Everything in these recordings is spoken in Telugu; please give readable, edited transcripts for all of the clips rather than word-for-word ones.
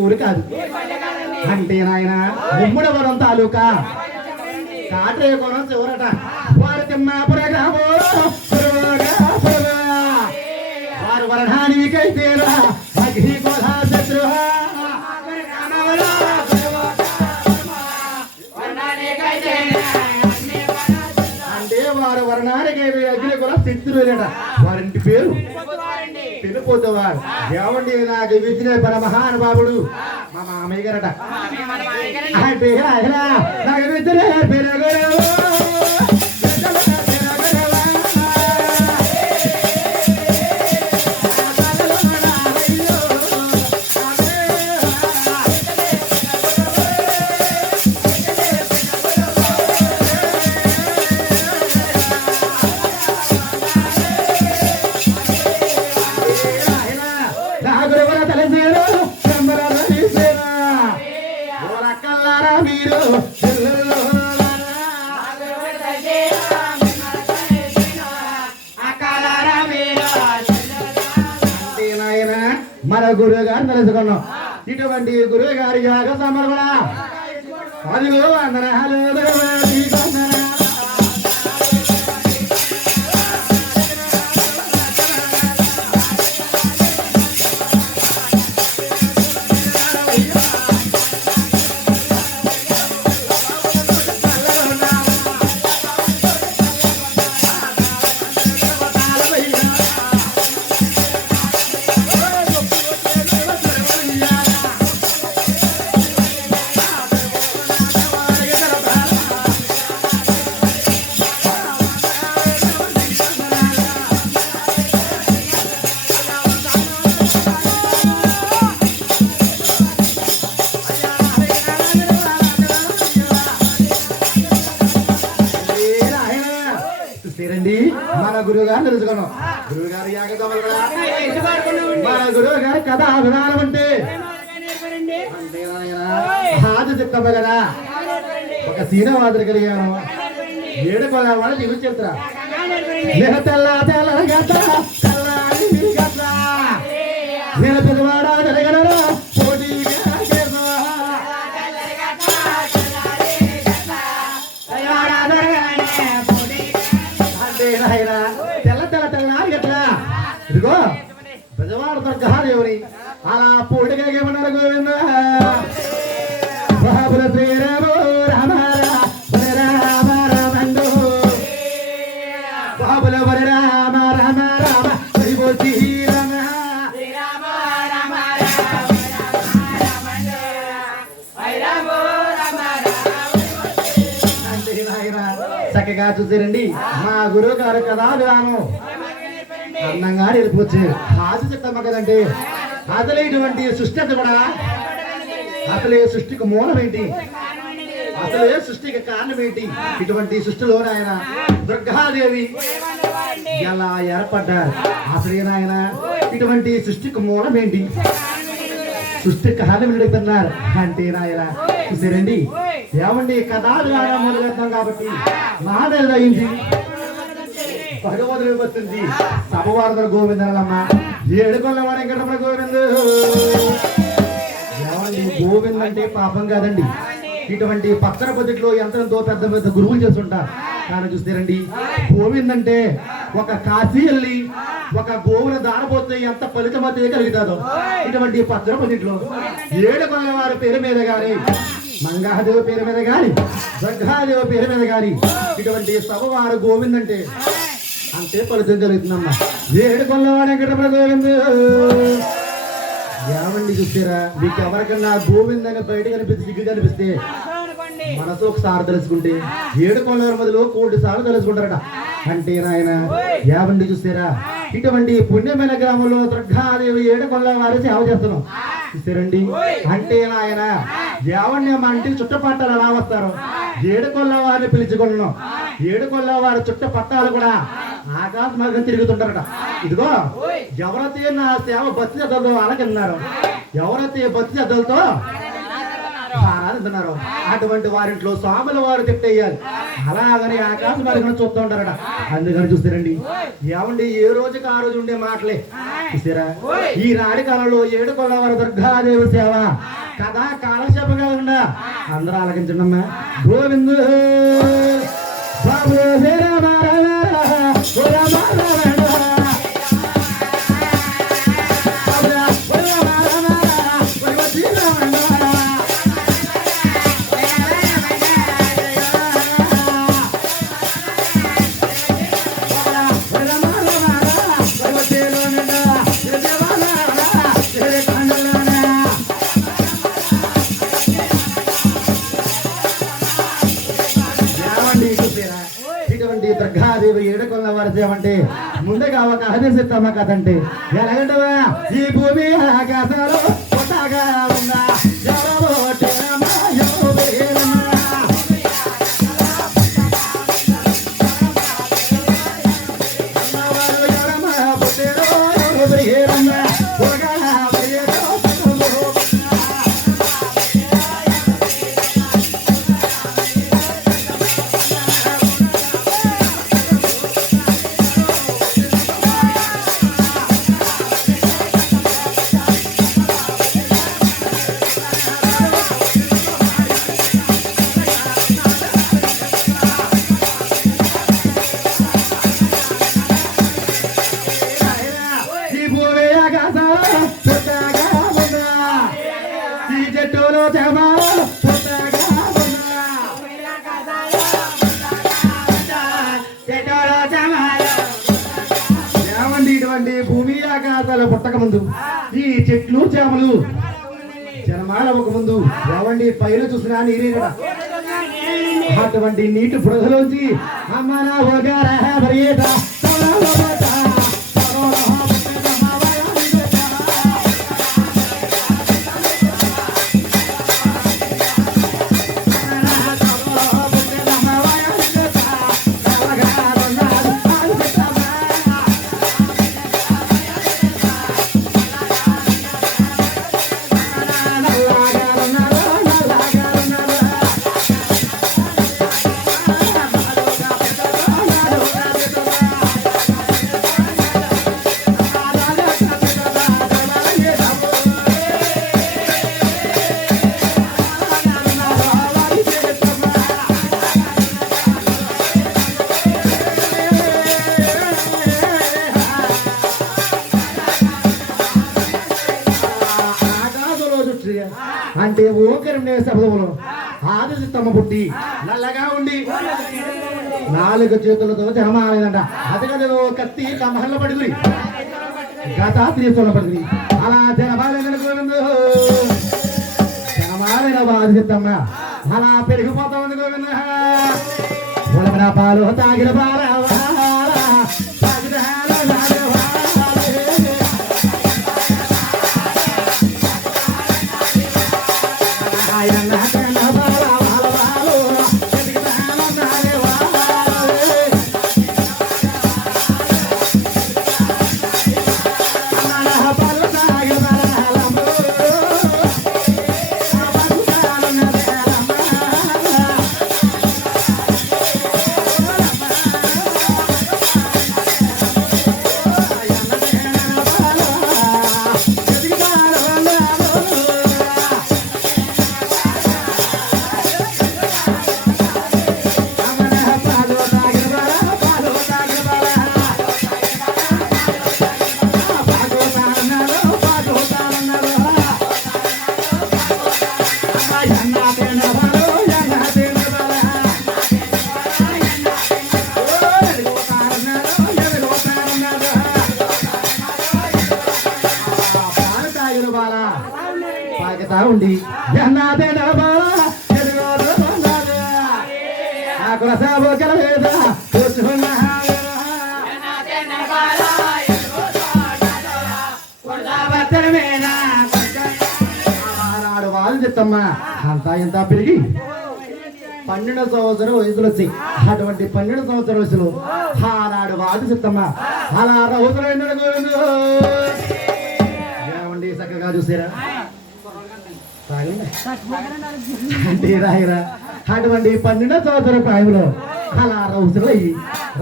ఊరు కాదు అంటే నాయన గుమ్మడివరం తాలూకా కాట్రేయకోణం చివరట వారి తిమ్మాపుర గ్రామో వారు వరణానికైతేరా అగ్ని కోధా శత్రు అంటే వారు వర్ణానికి అగ్ని కూడా శత్రువులట వారింటి పేరు వెళ్ళిపోతావారు ఏమండి నాకు విద్య పర మహానుభావుడు మా మామయ్య గారట అంటే నాకు విద్య పెరగ మన గురువు గారు తెలుసుకున్నాం ఇటువంటి గురువు గారి యాగ సమర్పణ అదిగో వందనాలు మన గురువు గారు తెలుసుకున్నాం గురువు గారి మన గురువు గారి కథ విధానం అంటే హాజు చెప్తాము కదా ఒక సీనవాదులు కలిగాను ఏడు పదవాళ్ళు నీకు చెప్తారా తెల్ల తెల్ల నేను పెద్దవాడా జరగడరా తెల్ల తెల్ల తెల్లారి గట్లా ఇదిగో బెజవాడ దుర్గాదేవుని అలా పూడికేమన్నారు గోవింద బాబుల శ్రీరామ రామ రామ రామండు బాబుల వరి రామ రామ రామ హరిబోసి చక్కగా చూసారండి మా గురువు గారు కదా విధానం అందంగా నేర్పొచ్చు హాజు చెప్తామా కదండి అసలు ఇటువంటి సృష్టి అంతా కూడా అసలే సృష్టికి మూలం ఏంటి అసలే సృష్టికి కారణం ఏంటి ఇటువంటి సృష్టిలో ఆయన దుర్గాదేవి ఎలా ఏర్పడ్డారు అసలేనాయన ఇటువంటి సృష్టికి మూలం ఏంటి సృష్టి కారణం అడుగుతున్నారు అంటే నాయన చూసారండి ఏమండి కథాలు మొదలెడతాం కాబట్టి మహాదేవి అయింది భగవతుడు వచ్చింది సభవార్తలు గోవిందమ్మ ఏడుకొల్ల వెంకటరమణ గోవిందు ఏమండి గోవింద్ అంటే పాపం కాదండి ఇటువంటి పక్కన బడ్జెట్లో ఎంతో పెద్ద పెద్ద గురువులు చేస్తుంటారు కానీ చూస్తారండి గోవింద్ అంటే ఒక కాశీ వెళ్ళి ఒక గోవును దానపోతే ఎంత ఫలితం అయితే కలుగుతుందో ఇటువంటి పక్కన బడ్జెట్లో ఏడుకొల్ల వారి పేరు మీద కానీ మంగాదేవి పేరు మీద గాని దుర్గాదేవి పేరు మీద గాని ఇటువంటి సభవారు గోవింద్ అంటే అంతే ఫలితం జరుగుతుందమ్మా ఏడుకొల్లవాడు వెంకటరమణ గోవింద్ ఏమండి చూసారా మీకు ఎవరికన్నా గోవింద్ అని బయట కనిపిస్తే సిగ్గు కనిపిస్తే మనసు ఒకసారి తెలుసుకుంటే ఏడుకొల్లవారి మొదలు 1,00,00,000 సార్లు తెలుసుకుంటారట అంటే నాయన ఏమండి చూసారా ఇటువంటి పుణ్యమైన గ్రామంలో దుర్గాదేవి ఏడుకొల్లవారి సేవ చేస్తున్నాం చూసారండి అంటే ఆయన ఏమండి మా ఇంటికి చుట్టపట్టాలు ఎలా వస్తారు ఏడుకొల్ల వారిని పిలుచుకున్నాం ఏడుకొల్ల వారి చుట్టపట్టాలు కూడా ఆకాశ మార్గం తిరుగుతుంటారట ఇదిగో ఎవరైతే నా సేవ భక్తి శ్రద్ధలతో అలాగన్నారు ఎవరైతే భక్తి శ్రద్ధలతో అంటున్నారు అటువంటి వారింట్లో స్వాముల వారు తిట్టేయాలి అలాగని ఆకాశం అడిగిన చూస్తూ ఉంటారట అందుకని చూస్తారండి ఏమండి ఏ రోజుకి ఆ రోజు ఉండే మాటలే చూసారా ఈ నాడి కాలంలో 7 కొల్లవారి దుర్గాదేవి సేవ కథా కాలక్షేపం కాకుండా అందరూ ఆలకించండమ్మా గోవిందు బాబు దుర్గాదేవి 7 కొల్లవారి సేవంటే ముందుగా ఒక ఆదేశిస్తామా కదంటే ఎలాగంటవా ఈ భూమి ఆకాశాలు కొత్తగా ఉందా భూమి ఆకాశాలు పుట్టక ముందు ఈ చెట్లు చేమలు జనమాల ఒక ముందు ఎవండి పైన చూసినా నీరేనట అటువంటి నీటి బురదలోంచి అమ్మ నా అంటే ఓకరుండే శబ్దములు ఆదిశ తమ పుట్టి నల్లగా ఉండి 4 చేతులతో జనమాలేదంట అతగదో కత్తి కమహల్ల పడుగురి గతా త్రీసుల పడుగురి అలా జనమాలేదని గోవిందు జనమాలైన బాధితమ్మ అలా పెరిగిపోతా ఉంది గోవింద ఉలకన పాలు తాగిన పాల ఉండి ఆనాడు వాళ్ళు చెత్తమ్మా అంతా ఇంత పెరిగి 12 సంవత్సరం వయసులో వచ్చి అటువంటి 12 సంవత్సరం వయసులో ఆనాడు వాళ్ళు చెత్తమ్మా అలా రోజులు ఏమండి చక్కగా చూసారా అంటే రాయిరా అటువంటి 12వ సంవత్సరం ప్రాయంలో అలా రౌతులు అయ్యి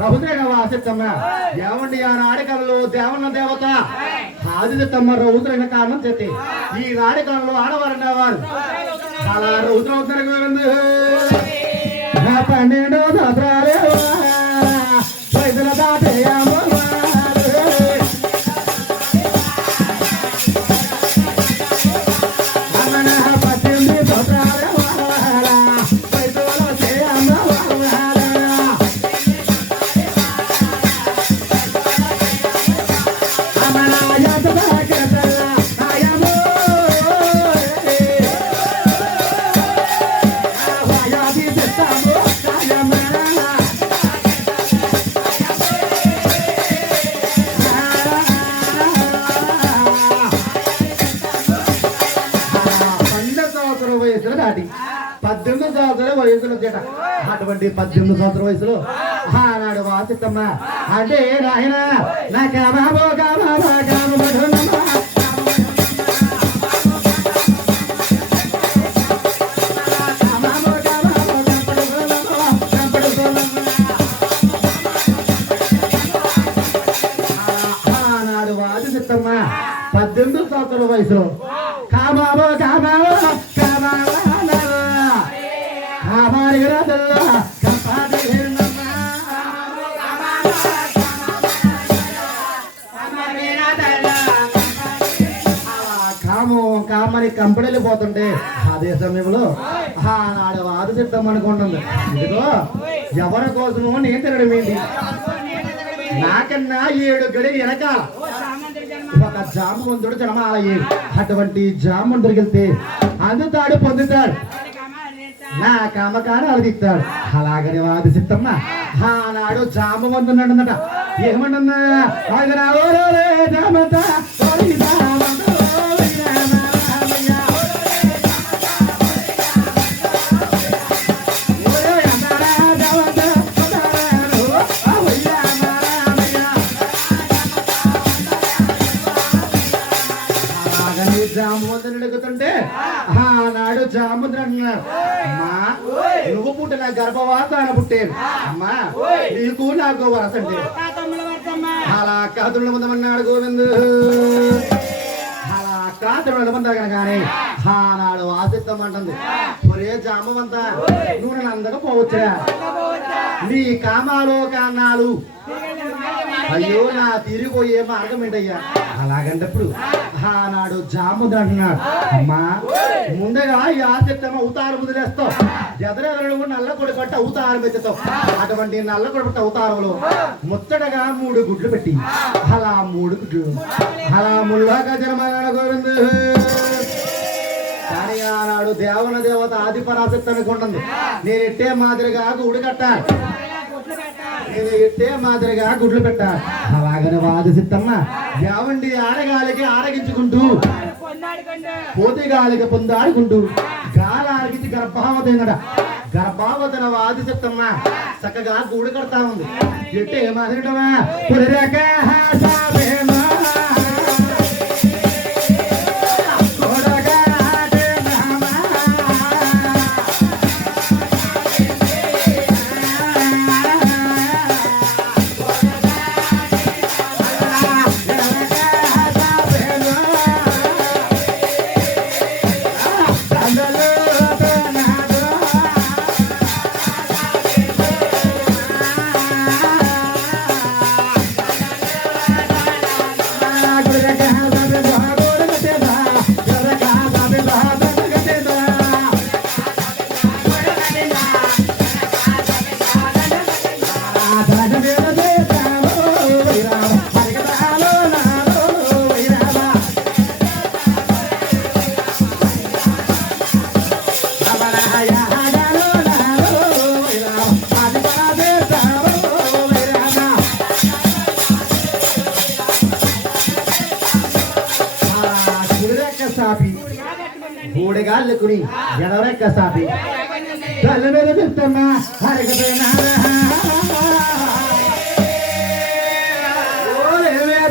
రౌతులుగా వాసిత్తమ్మ ఏమండి ఆ నాడికల్లో దేవన్న దేవత ఆదితమ్మ రౌతులైన కారణం చెప్పి ఈ నాడికల్లో ఆడవారు ఉండేవారు అలా రౌతులు అవుతారు 12వ సంవత్సరాలే వయసుల దాటేయాము దాటి 18 సంవత్సరాల వయసులో చేట అటువంటి 18 సంవత్సరాల వయసులో ఆనాడు వాసిత్తమ్మ అంటే నాయన నా కామాబో కామాబా కామబడునమ్మా ఆనాడు వాసిత్తమ్మ 18 సంవత్సరాల వయసులో కామాబో కామాబో కామాబా కామని కంపెనీలు అదే సమయంలో ఆనాడు వాదు సిద్ధం అనుకుంటుంది ఇదిగో ఎవరి కోసమో నేను తినడం ఏంటి నాకన్నా 7 గడి వెనకాల ఒక జామవంతుడు జనమాలయ్యాడు అటువంటి జామవంతుడికి వెళ్తే అందుతాడు పొందుతాడు నా కామకాన్ని అలదిస్తాడు అలాగని వాది సిద్ధమ్మ ఆనాడు జామవంతున్నట ఏమంటుందా జామంత జామవంతుని అడుగుతుంటే ఆనాడు జాముద్ర అన్నాడు అమ్మా నువ్వు పుట్టిన గర్భవాసాన పుట్టాను అమ్మా నీకు నాకు వరసండి అలా కాతుల ముందమన్నాడు గోవిందు అలా కాతుల ముంద కనుకనే ఆనాడు ఆసిత్తమంటుంది ఒరే జామవంత నువ్వు నన్ను అందకపోవచ్చురా నీ కామాలు కాన్నాలు అయ్యో నా తిరిగిపోయే మార్గం ఏంటయ్యా అలాగంటప్పుడు ఆనాడు జాముద్ర అంటున్నాడు అమ్మా ముందుగా ఈ ఆసక్తమ్మ అవతారం వదిలేస్తావు ఎదరెదరు నల్ల కొడి పట్ట అవతారం ఎత్తుతావు అటువంటి నల్ల కొడి పట్ట అవతారంలో ముచ్చటగా 3 గుడ్లు పెట్టి అలా 3 గుడ్లు అలా ముల్లాగా జనమన గోవిందు కానీ ఆనాడు దేవన దేవత ఆది పరాశక్తి అనుకుంటుంది నేను ఎట్టే మాదిరిగా గుడి కట్టాలి నేను ఎట్టే మాదిరిగా గుడ్లు పెట్టాలి అలాగనే వాదిసిత్తమ్మ యావండి ఆడగాలికి ఆరగించుకుంటూ పోతిగాలికి పొందాడుకుంటూ గాలి ఆరగించి గర్భావతైనడ గర్భావతన వాదిసిత్తమ్మ చక్కగా గూడు కడతా ఉంది ఎట్టే మాదిరిటమా గూడెగాళ్ళకుని ఎడరెక్క సాపి తల్లి మీద చెప్తున్నా హరగపోయినా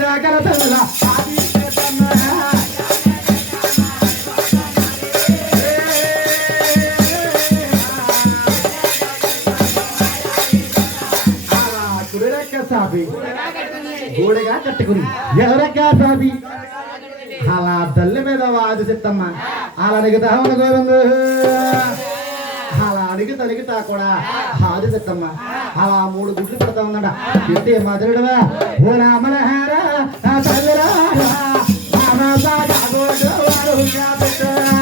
జాగర తల్లా ఎవరెక్క సాపి గోడగా కట్టుకుని ఎవరెక్క సాపి అలా తల్లి మీద వాది చెత్తమ్మ అలా అడుగుతా ఉన్న గోవిందు అలా అడుగుతా కూడా ఆది చెత్తమ్మ అలా 3 గుడ్లు పెడతా ఉందట పెట్టి మధురుడువా ఓ రామలహారా తల్లిరా పెట్ట